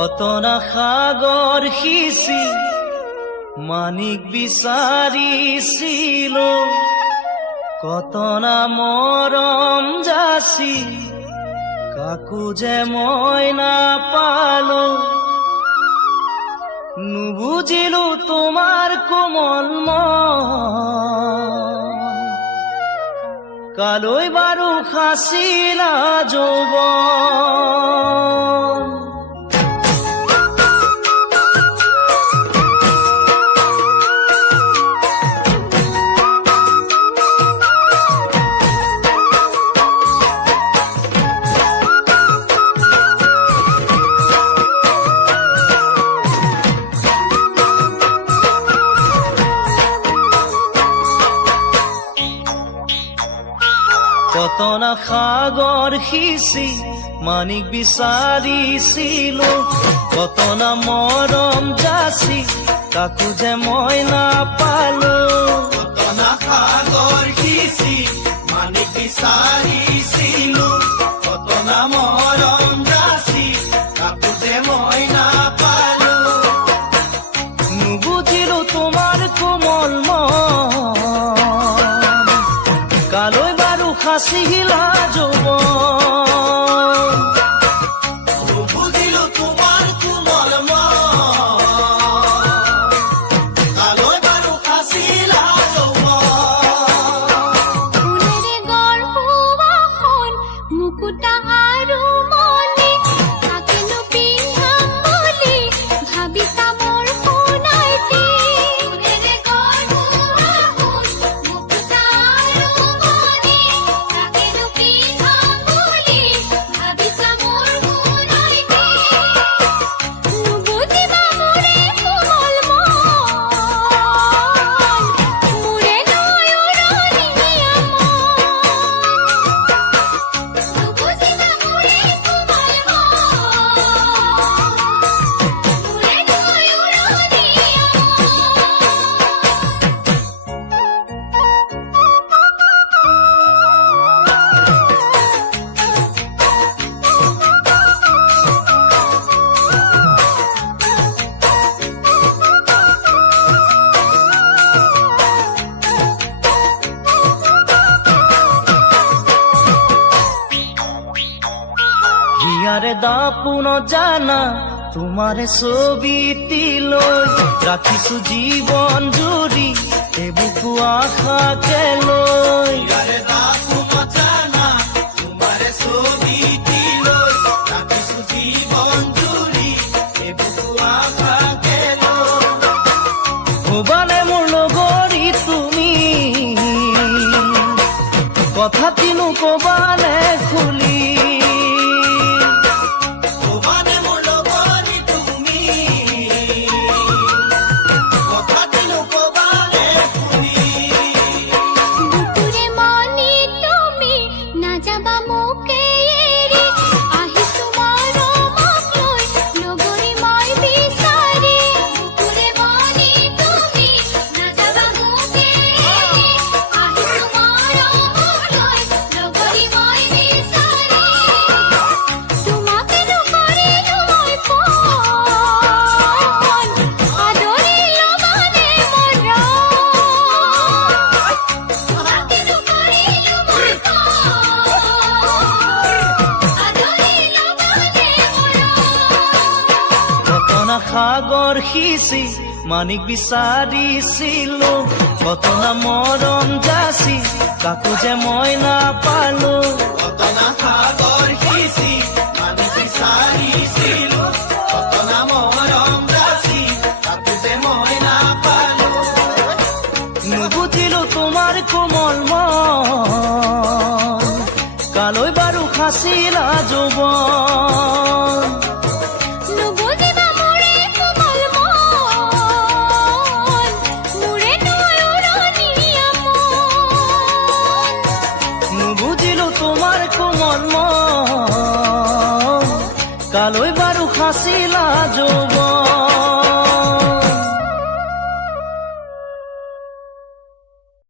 কত না সাগর সিঁচি মানিক বিচাৰিছিল, কত না মৰম যাচি কাকো যে মই নাপালো। নুবুজিলো তোমাৰ কোমল মন, কালৈ বাৰু সাঁচিলা যৌৱন। কত না সাগর সিঁচি মানিক বিচাৰিছিলো, কত না মৰম যাচি কাকো যে মই নাপালো। কত না সাগর সিঁচি মানিক বিচাৰিছিলো, কত না মৰম যাচি কাকো যে মই নাপালো। নুবুজিলো তোমাৰ কোমল মন, কালৈ বাৰু সাঁচিলা যৌৱন। নুবুজিলো তোমাৰ কোমল মন, কালৈ বাৰু সাঁচিলা যৌৱন। ফুলেৰে গঢ়োৱাখন মুকুতা আৰু মণি, তাকেনো পিন্ধাম বুলি ভাবিছা মোৰ সোণাইটি। ফুলেৰে গঢ়োৱাখন মুকুতা আৰু মণি, তাকেনো পিন্ধাম বুলি ভাবিছা মোৰ সোণাইটি। নুবুজিবা মোৰে কোমল মন, মোৰে নয়ননীয়া মন। নুবুজিবা মোৰে কোমল হিয়াৰে দাপোন জানা তোমাৰে ছবিটি লৈ ৰাখিছো জীৱন জুৰি এবুকু আশাকে লৈ। ইয়াৰে দাপোন জানা তোমাৰে ছবিটি লৈ ৰাখিছো জীৱন জুৰি এবুকু আশাকে লৈ। ভবানে মোৰ লগৰী তুমি, কথা কিনো কবানে খুলি। ভবানে মোৰ লগৰী তুমি, কথা কিনো কবানে খুলি। বুকুৰে মনি তুমি নাযাবা মোকে এৰি, আহিছো মৰমক লৈ লগৰী মই বিচাৰি। বুকুৰে মনি তুমি নাযাবা মোকে এৰি, আহিছো মৰমক লৈ লগৰী মই বিচাৰি। তোমাকেনো কৰিলো মই পণ, আদৰি ল'বানে মৰম। তোমাকেনো কৰিলো মই পণ, আদৰি ল'বানে মৰম। কত না সাগৰ সিঁচি মানিক বিচাৰিছিলো, কত না মৰম যাচি কাকো যে মই নাপালো। কত না সাগৰ সিঁচি মানিক বিচাৰিছিলো, কত না মৰম যাচি কাকো যে মই নাপালো। নুবুজিলো তোমাৰ কোমল মন, কালৈ বাৰু সাঁচিলা যৌৱন। নুবুজিবা মোৰে কোমল মন, মোৰে নয়ননীয়া মন। নুবুজিলো তোমাৰ কোমল মন, কালৈ বাৰু সাঁচিলা যৌৱন।